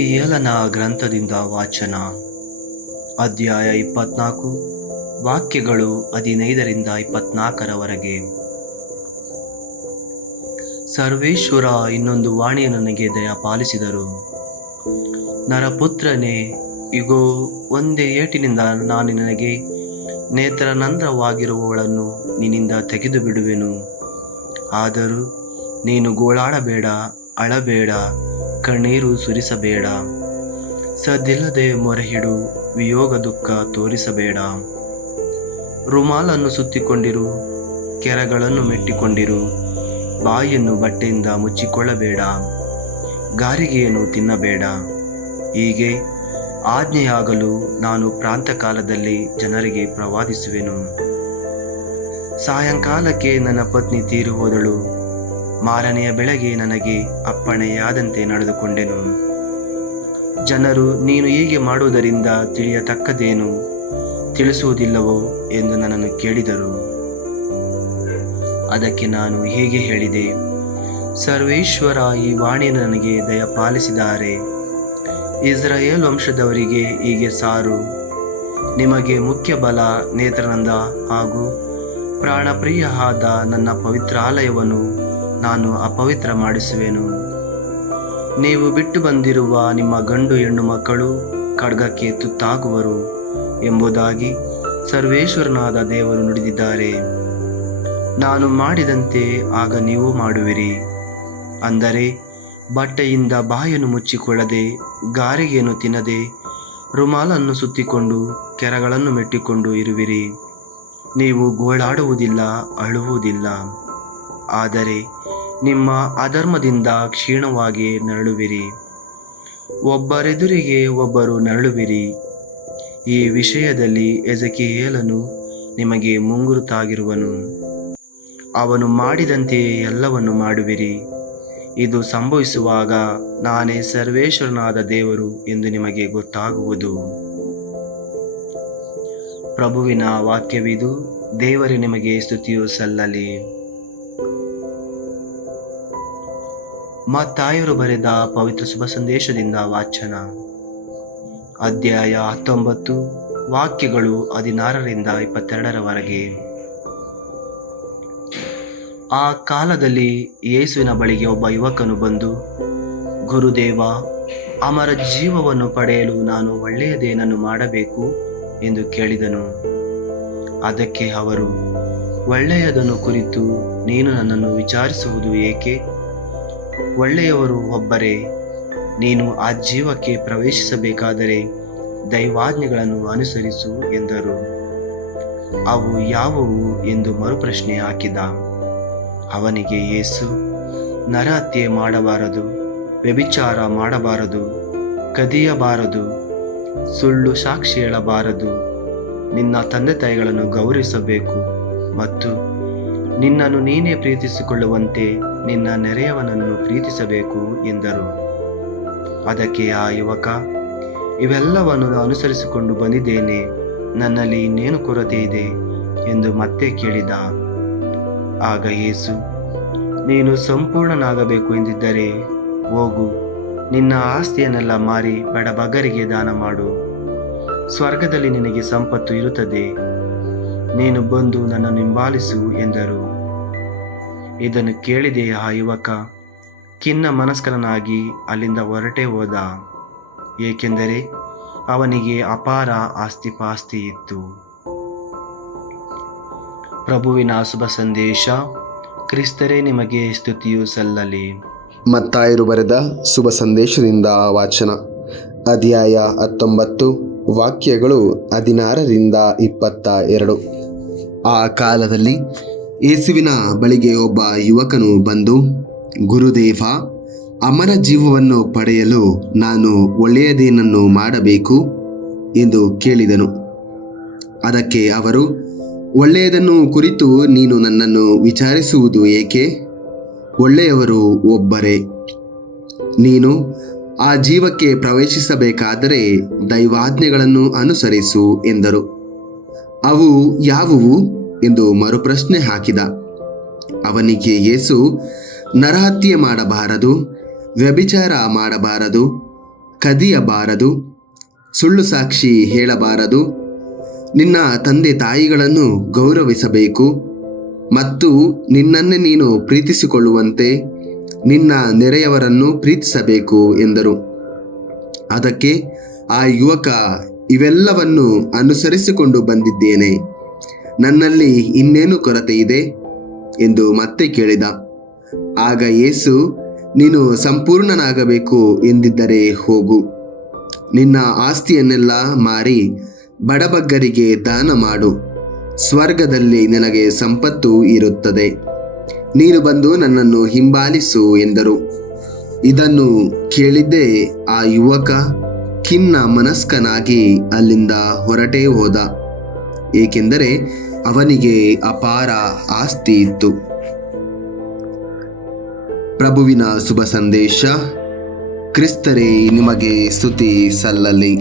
ಎಜೆಕಿಯೇಲನ ಗ್ರಂಥದಿಂದ ವಾಚನ. ಅಧ್ಯಾಯ 24, ವಾಕ್ಯಗಳು 15ರಿಂದ 24ರವರೆಗೆ. ಸರ್ವೇಶ್ವರ ಇನ್ನೊಂದು ವಾಣಿಯನ್ನು ನನಗೆ ದಯಪಾಲಿಸಿದರು. ನರಪುತ್ರನೇ, ಇಗೋ, ಒಂದೇ ಏಟಿನಿಂದ ನಾನು ನಿನಗೆ ನೇತ್ರನಂದ್ರವಾಗಿರುವವಳನ್ನು ನಿನ್ನಿಂದ ತೆಗೆದು ಬಿಡುವೆನು. ಆದರೂ ನೀನು ಗೋಳಾಡಬೇಡ, ಅಳಬೇಡ, ಕಣ್ಣೀರು ಸುರಿಸಬೇಡ, ಸದ್ದಿಲ್ಲದೆ ಮೊರೆಹಿಡು, ವಿಯೋಗ ದುಃಖ ತೋರಿಸಬೇಡ. ರುಮಾಲನ್ನು ಸುತ್ತಿಕೊಂಡಿರು, ಕೆರಗಳನ್ನು ಮೆಟ್ಟಿಕೊಂಡಿರು, ಬಾಯನ್ನು ಬಟ್ಟೆಯಿಂದ ಮುಚ್ಚಿಕೊಳ್ಳಬೇಡ, ಗಾರಿಗೆಯನ್ನು ತಿನ್ನಬೇಡ. ಹೀಗೆ ಆಜ್ಞೆಯಾಗಲು ನಾನು ಪ್ರಾಂತಕಾಲದಲ್ಲಿ ಜನರಿಗೆ ಪ್ರವಾದಿಸುವೆನು. ಸಾಯಂಕಾಲಕ್ಕೆ ನನ್ನ ಪತ್ನಿ ತೀರಿ ಹೋದಳು. ಮಾರನೆಯ ಬೆಳಗ್ಗೆ ನನಗೆ ಅಪ್ಪಣೆಯಾದಂತೆ ನಡೆದುಕೊಂಡೆನು. ಜನರು, ನೀನು ಹೀಗೆ ಮಾಡುವುದರಿಂದ ತಿಳಿಯತಕ್ಕದೇನು, ತಿಳಿಸುವುದಿಲ್ಲವೋ ಎಂದು ನನ್ನನ್ನು ಕೇಳಿದರು. ಅದಕ್ಕೆ ನಾನು ಹೀಗೆ ಹೇಳಿದೆ, ಸರ್ವೇಶ್ವರ ಈ ವಾಣಿಯನ್ನು ನನಗೆ ದಯಪಾಲಿಸಿದ್ದಾರೆ. ಇಸ್ರಾಯೇಲ್ ವಂಶದವರಿಗೆ ಹೀಗೆ ಸಾರು, ನಿಮಗೆ ಮುಖ್ಯ ಬಲ, ನೇತ್ರನಂದ ಹಾಗೂ ಪ್ರಾಣಪ್ರಿಯ ಆದ ನನ್ನ ಪವಿತ್ರಾಲಯವನ್ನು ನಾನು ಅಪವಿತ್ರ ಮಾಡಿಸುವೆನು. ನೀವು ಬಿಟ್ಟು ಬಂದಿರುವ ನಿಮ್ಮ ಗಂಡು ಹೆಣ್ಣು ಮಕ್ಕಳು ಖಡ್ಗಕ್ಕೆ ತುತ್ತಾಗುವರು ಎಂಬುದಾಗಿ ಸರ್ವೇಶ್ವರನಾದ ದೇವರು ನುಡಿದಿದ್ದಾರೆ. ನಾನು ಮಾಡಿದಂತೆ ಆಗ ನೀವು ಮಾಡುವಿರಿ. ಅಂದರೆ ಬಟ್ಟೆಯಿಂದ ಬಾಯನ್ನು ಮುಚ್ಚಿಕೊಳ್ಳದೆ, ಗಾರಿಗೆಯನ್ನು ತಿನ್ನದೆ, ರುಮಾಲನ್ನು ಸುತ್ತಿಕೊಂಡು, ಕೆರಗಳನ್ನು ಮೆಟ್ಟಿಕೊಂಡು ಇರುವಿರಿ. ನೀವು ಗೋಳಾಡುವುದಿಲ್ಲ, ಅಳುವುದಿಲ್ಲ. ಆದರೆ ನಿಮ್ಮ ಅಧರ್ಮದಿಂದ ಕ್ಷೀಣವಾಗಿ ನರಳುವಿರಿ, ಒಬ್ಬರೆದುರಿಗೆ ಒಬ್ಬರು ನರಳುವಿರಿ. ಈ ವಿಷಯದಲ್ಲಿ ಎಜೆಕಿಯೇಲನು ನಿಮಗೆ ಮುಂಗುರುತಾಗಿರುವನು. ಅವನು ಮಾಡಿದಂತೆಯೇ ಎಲ್ಲವನ್ನು ಮಾಡುವಿರಿ. ಇದು ಸಂಭವಿಸುವಾಗ ನಾನೇ ಸರ್ವೇಶ್ವರನಾದ ದೇವರು ಎಂದು ನಿಮಗೆ ಗೊತ್ತಾಗುವುದು. ಪ್ರಭುವಿನ ವಾಕ್ಯವಿದು. ದೇವರೇ ನಿಮಗೆ ಸ್ತುತಿಯು ಸಲ್ಲಲಿ. ಮತ್ತಾಯರು ಬರೆದ ಪವಿತ್ರ ಶುಭ ಸಂದೇಶದಿಂದ ವಾಚನ. ಅಧ್ಯಾಯ 19, ವಾಕ್ಯಗಳು 16ರಿಂದ 22ರವರೆಗೆ. ಆ ಕಾಲದಲ್ಲಿ ಯೇಸುವಿನ ಬಳಿಗೆ ಒಬ್ಬ ಯುವಕನು ಬಂದು, ಗುರುದೇವ, ಅಮರ ಜೀವವನ್ನು ಪಡೆಯಲು ನಾನು ಒಳ್ಳೆಯದೇನನ್ನು ಮಾಡಬೇಕು ಎಂದು ಕೇಳಿದನು. ಅದಕ್ಕೆ ಅವರು, ಒಳ್ಳೆಯದನ್ನು ಕುರಿತು ನೀನು ನನ್ನನ್ನು ವಿಚಾರಿಸುವುದು ಏಕೆ? ಒಳ್ಳೆಯವರು ಒಬ್ಬರೇ. ನೀನು ಆ ಜೀವಕ್ಕೆ ಪ್ರವೇಶಿಸಬೇಕಾದರೆ ದೈವಾಜ್ಞೆಗಳನ್ನು ಅನುಸರಿಸು ಎಂದರು. ಅವು ಯಾವುವು ಎಂದು ಮರುಪ್ರಶ್ನೆ ಹಾಕಿದ. ಅವನಿಗೆ ಯೇಸು, ನರಹತ್ಯೆ ಮಾಡಬಾರದು, ವ್ಯಭಿಚಾರ ಮಾಡಬಾರದು, ಕದಿಯಬಾರದು, ಸುಳ್ಳು ಸಾಕ್ಷಿ ಹೇಳಬಾರದು, ನಿನ್ನ ತಂದೆ ತಾಯಿಗಳನ್ನು ಗೌರವಿಸಬೇಕು ಮತ್ತು ನಿನ್ನನ್ನು ನೀನೇ ಪ್ರೀತಿಸಿಕೊಳ್ಳುವಂತೆ ನಿನ್ನ ನೆರೆಯವನನ್ನು ಪ್ರೀತಿಸಬೇಕು ಎಂದರು. ಅದಕ್ಕೆ ಆ ಯುವಕ, ಇವೆಲ್ಲವನ್ನು ಅನುಸರಿಸಿಕೊಂಡು ಬಂದಿದ್ದೇನೆ, ನನ್ನಲ್ಲಿ ಇನ್ನೇನು ಕೊರತೆ ಇದೆ ಎಂದು ಮತ್ತೆ ಕೇಳಿದ. ಆಗ ಯೇಸು, ನೀನು ಸಂಪೂರ್ಣನಾಗಬೇಕು ಎಂದಿದ್ದರೆ ಹೋಗು, ನಿನ್ನ ಆಸ್ತಿಯನ್ನೆಲ್ಲ ಮಾರಿ ಬಡಬಗರಿಗೆ ದಾನ ಮಾಡು, ಸ್ವರ್ಗದಲ್ಲಿ ನಿನಗೆ ಸಂಪತ್ತು ಇರುತ್ತದೆ. ನೀನು ಬಂದು ನನ್ನನ್ನು ಹಿಂಬಾಲಿಸು ಎಂದರು. ಇದನ್ನು ಕೇಳಿದೆ ಆ ಯುವಕ ಖಿನ್ನ ಮನಸ್ಕನಾಗಿ ಅಲ್ಲಿಂದ ಹೊರಟೇ ಹೋದ, ಏಕೆಂದರೆ ಅವನಿಗೆ ಅಪಾರ ಆಸ್ತಿಪಾಸ್ತಿ ಇತ್ತು. ಪ್ರಭುವಿನ ಶುಭ ಸಂದೇಶ. ಕ್ರಿಸ್ತರೇ ನಿಮಗೆ ಸ್ತುತಿಯು ಸಲ್ಲಲಿ. ಮತ್ತಾಯರು ಬರೆದ ಶುಭ ಸಂದೇಶದಿಂದ ವಾಚನ. ಅಧ್ಯಾಯ 19, ವಾಕ್ಯಗಳು 16ರಿಂದ 22. ಆ ಕಾಲದಲ್ಲಿ ಯೇಸುವಿನ ಬಳಿಗೆ ಒಬ್ಬ ಯುವಕನು ಬಂದು, ಗುರುದೇವ, ಅಮರ ಜೀವವನ್ನು ಪಡೆಯಲು ನಾನು ಒಳ್ಳೆಯದೇನನ್ನು ಮಾಡಬೇಕು ಎಂದು ಕೇಳಿದನು. ಅದಕ್ಕೆ ಅವರು, ಒಳ್ಳೆಯದನ್ನು ಕುರಿತು ನೀನು ನನ್ನನ್ನು ವಿಚಾರಿಸುವುದು ಏಕೆ? ಒಳ್ಳೆಯವರು ಒಬ್ಬರೇ. ನೀನು ಆ ಜೀವಕ್ಕೆ ಪ್ರವೇಶಿಸಬೇಕಾದರೆ ದೈವಾಜ್ಞೆಗಳನ್ನು ಅನುಸರಿಸು ಎಂದರು. ಅವು ಯಾವುವು ಎಂದು ಮರುಪ್ರಶ್ನೆ ಹಾಕಿದ. ಅವನಿಗೆ ಯೇಸು, ನರಹತ್ಯೆ ಮಾಡಬಾರದು, ವ್ಯಭಿಚಾರ ಮಾಡಬಾರದು, ಕದಿಯಬಾರದು, ಸುಳ್ಳು ಸಾಕ್ಷಿ ಹೇಳಬಾರದು, ನಿನ್ನ ತಂದೆ ತಾಯಿಗಳನ್ನು ಗೌರವಿಸಬೇಕು ಮತ್ತು ನಿನ್ನನ್ನೇ ನೀನು ಪ್ರೀತಿಸಿಕೊಳ್ಳುವಂತೆ ನಿನ್ನ ನೆರೆಯವರನ್ನು ಪ್ರೀತಿಸಬೇಕು ಎಂದರು. ಅದಕ್ಕೆ ಆ ಯುವಕ, ಇವೆಲ್ಲವನ್ನು ಅನುಸರಿಸಿಕೊಂಡು ಬಂದಿದ್ದೇನೆ, ನನ್ನಲ್ಲಿ ಇನ್ನೇನು ಕೊರತೆ ಇದೆ ಎಂದು ಮತ್ತೆ ಕೇಳಿದ. ಆಗ ಯೇಸು, ನೀನು ಸಂಪೂರ್ಣನಾಗಬೇಕು ಎಂದಿದ್ದರೆ ಹೋಗು, ನಿನ್ನ ಆಸ್ತಿಯನ್ನೆಲ್ಲ ಮಾರಿ ಬಡಬಗ್ಗರಿಗೆ ದಾನ ಮಾಡು, ಸ್ವರ್ಗದಲ್ಲಿ ನಿನಗೆ ಸಂಪತ್ತು ಇರುತ್ತದೆ, ನೀನು ಬಂದು ನನ್ನನ್ನು ಹಿಂಬಾಲಿಸು ಎಂದರು. ಇದನ್ನು ಕೇಳಿದ್ದೇ ಆ ಯುವಕ ಖಿನ್ನ ಮನಸ್ಕನಾಗಿ ಅಲ್ಲಿಂದ ಹೊರಟೇ ಹೋದ, ಏಕೆಂದರೆ ಅವನಿಗೆ ಅಪಾರ ಆಸ್ತಿ ಇತ್ತು. ಪ್ರಭುವಿನ ಶುಭ ಸಂದೇಶ. ಕ್ರಿಸ್ತರೇ ನಿಮಗೆ ಸ್ತುತಿ ಸಲ್ಲಲಿ.